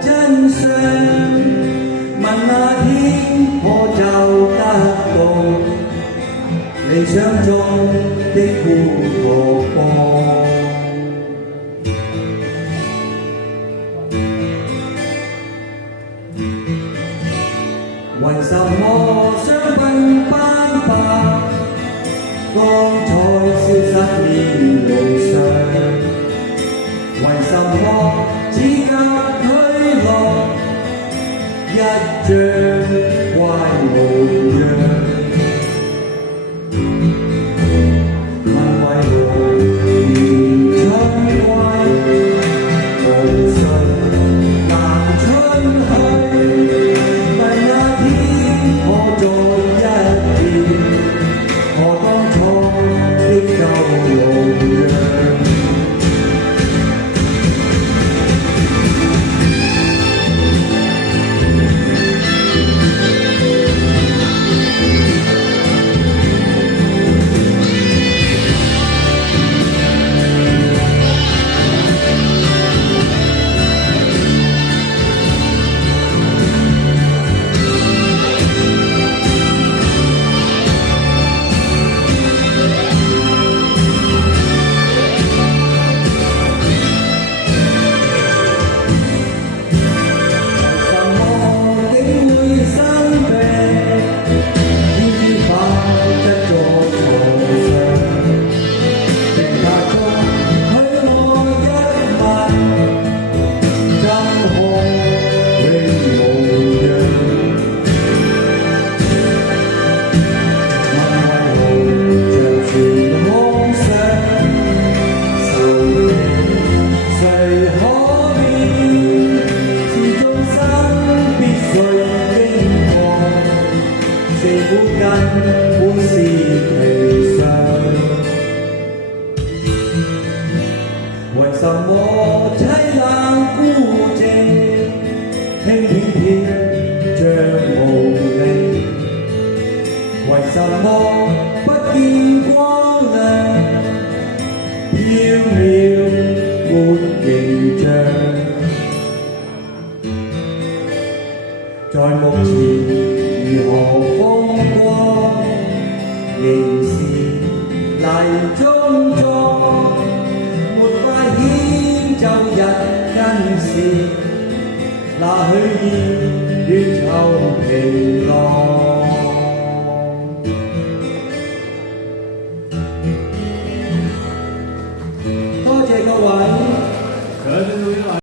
真相，問那天可找得到理想中的烏托邦？為什麼想奔斑吧？剛才消失了路上，為什麼只隔許落一張怪模樣？問為何年春歸，無信難春去？問那天可再一遍，何當初的舊模樣？苦根本是其常，為什麼凄冷孤寂，輕飄飄像無力？為什麼不見光亮，飄渺沒形象？在目前如何風光，仍是泥中裝，沒法顯就日更是，那許願血臭疲勞。